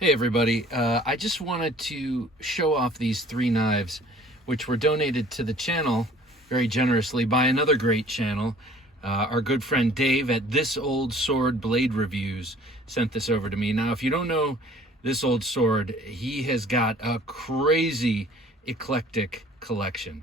Hey everybody, I just wanted to show off these three knives which were donated to the channel very generously by another great channel. Our good friend Dave at ThisOldSword Blade Reviews sent this over to me. Now if you don't know This Old Sword, he has got a crazy eclectic collection.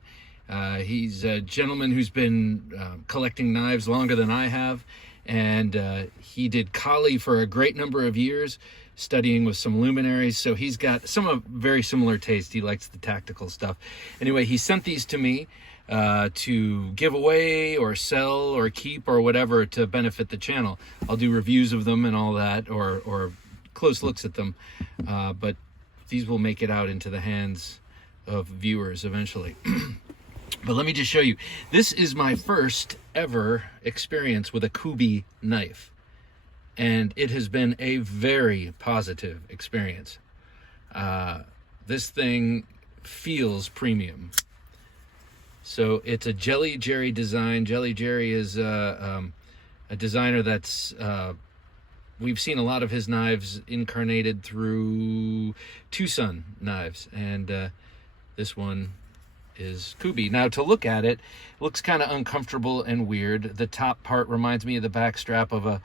He's a gentleman who's been collecting knives longer than I have, and he did Kali for a great number of years, studying with some luminaries, so he's got some of very similar taste. He likes the tactical stuff. Anyway, he sent these to me to give away or sell or keep or whatever to benefit the channel. I'll do reviews of them and all that, or close looks at them, but these will make it out into the hands of viewers eventually. But let me just show you. This is my first ever experience with a Kubey knife, and it has been a very positive experience. This thing feels premium. So it's a Jelly Jerry design. Jelly Jerry is a designer that's we've seen a lot of his knives incarnated through Tucson knives, and this one is Kubey. Now to look at it, looks kind of uncomfortable and weird. The top part reminds me of the back strap of a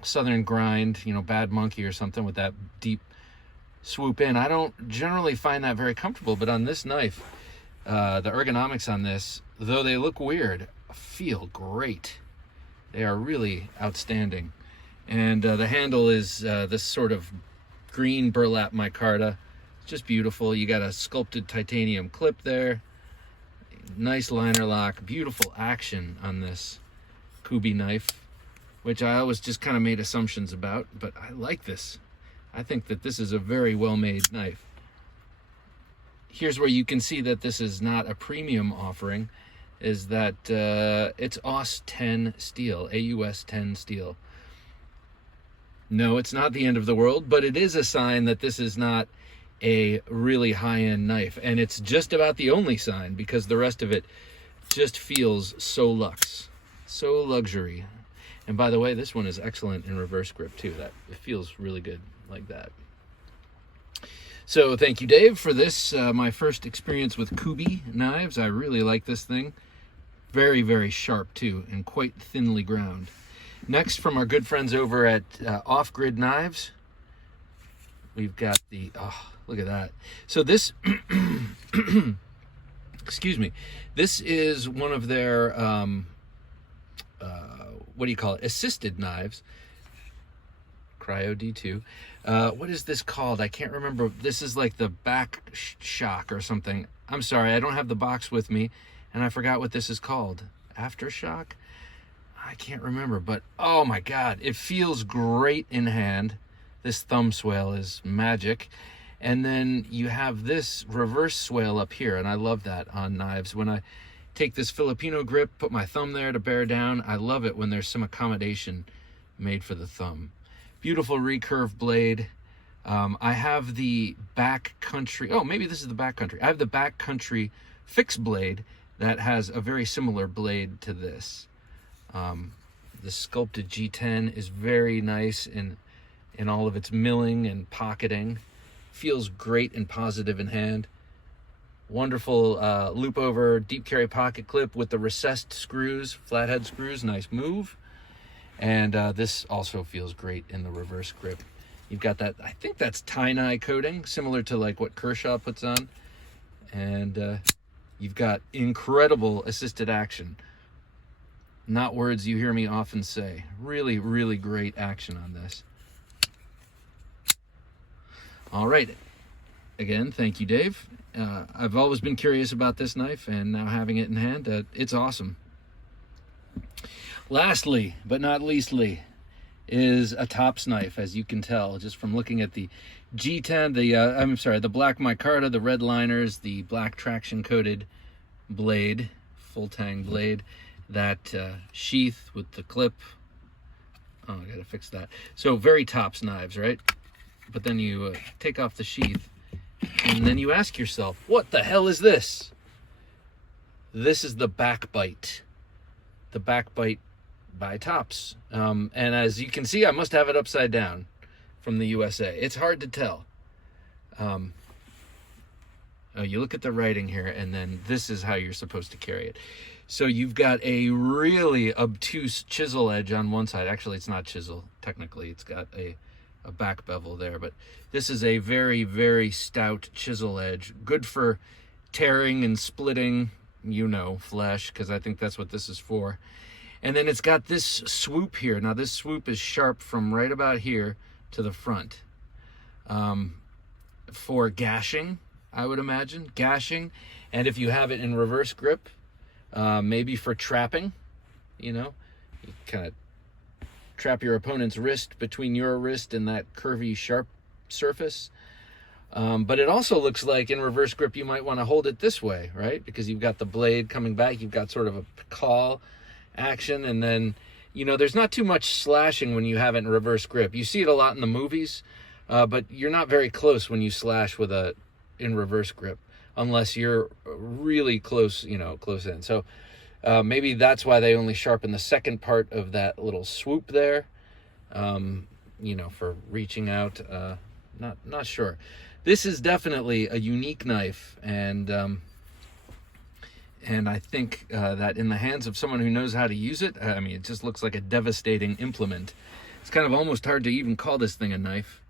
Southern Grind, you know, Bad Monkey or something, with that deep swoop in. I don't generally find that very comfortable, but on this knife, the ergonomics on this, though they look weird, feel great. They are really outstanding. And the handle is this sort of green burlap micarta. It's just beautiful. You got a sculpted titanium clip there. Nice liner lock. Beautiful action on this Kubey knife, which I always just kind of made assumptions about, but I like this. I think that this is a very well-made knife. Here's where you can see that this is not a premium offering, is that it's AUS 10 steel, AUS 10 steel. No, it's not the end of the world, but it is a sign that this is not a really high-end knife, and it's just about the only sign, because the rest of it just feels so luxe, so luxury. And by the way, this one is excellent in reverse grip too. That it feels really good like that. So thank you, Dave, for this, my first experience with Kubey knives. I really like this thing. Very, very sharp too, and quite thinly ground. Next, from our good friends over at Off Grid Knives, we've got the, oh, look at that. So this, excuse me, this is one of their, what do you call it? Assisted knives. Cryo D2. What is this called? I can't remember. This is like the back shock or something. I'm sorry, I don't have the box with me, and I forgot what this is called. Aftershock? I can't remember, but oh my God, it feels great in hand. This thumb swale is magic. And then you have this reverse swale up here, and I love that on knives. When I take this Filipino grip, put my thumb there to bear down, I love it when there's some accommodation made for the thumb. Beautiful recurve blade. I have the backcountry, oh, maybe this is the backcountry. I have the backcountry fixed blade that has a very similar blade to this. The sculpted G10 is very nice in all of its milling and pocketing. Feels great and positive in hand. Wonderful loop over deep carry pocket clip with the recessed screws, flathead screws, nice move. And this also feels great in the reverse grip. You've got that, I think that's tie-nye coating, similar to like what Kershaw puts on. And you've got incredible assisted action. Not words you hear me often say. Really, really great action on this. All right. Again, thank you, Dave. I've always been curious about this knife, and now having it in hand, it's awesome. Lastly, but not leastly, is a TOPS knife, as you can tell just from looking at the G10, the black micarta, the red liners, the black traction coated blade, full tang blade, that sheath with the clip. Oh, I gotta fix that. So very TOPS knives, right? But then you take off the sheath, and then you ask yourself, what the hell is this? This is the Backbite. The Backbite by TOPS. And as you can see, I must have it upside down. from the USA. It's hard to tell. Oh, you look at the writing here, and then this is how you're supposed to carry it. So you've got a really obtuse chisel edge on one side. Actually, it's not chisel, technically. It's got a back bevel there, but this is a very, very stout chisel edge. Good for tearing and splitting, you know, flesh, because I think that's what this is for. And then it's got this swoop here. Now, this swoop is sharp from right about here to the front. For gashing, I would imagine. Gashing. And if you have it in reverse grip, maybe for trapping, you know, you kind of trap your opponent's wrist between your wrist and that curvy, sharp surface. But it also looks like in reverse grip, you might want to hold it this way, right? Because you've got the blade coming back. You've got sort of a call action. And then, you know, there's not too much slashing when you have it in reverse grip. You see it a lot in the movies, but you're not very close when you slash with a in reverse grip, unless you're really close, you know, close in. So maybe that's why they only sharpen the second part of that little swoop there, you know, for reaching out. Not sure. This is definitely a unique knife, and I think that in the hands of someone who knows how to use it, I mean, it just looks like a devastating implement. It's kind of almost hard to even call this thing a knife.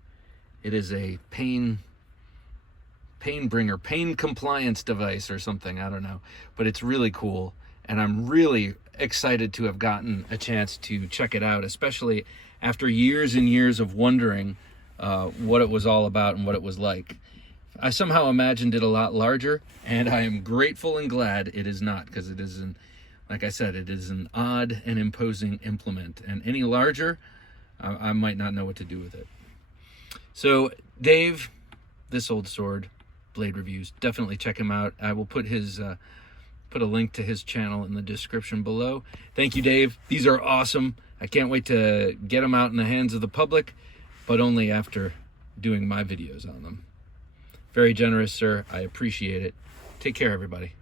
It is a pain bringer, pain compliance device or something, I don't know. But it's really cool, and I'm really excited to have gotten a chance to check it out, especially after years and years of wondering what it was all about and what it was like. I somehow imagined it a lot larger, and I am grateful and glad it is not, because it is, like I said, it is an odd and imposing implement, and any larger, I might not know what to do with it. So, Dave, This Old Sword Blade Reviews, definitely check him out. I will put his put a link to his channel in the description below. Thank you, Dave. These are awesome. I can't wait to get them out in the hands of the public, but only after doing my videos on them. Very generous, sir. I appreciate it. Take care, everybody.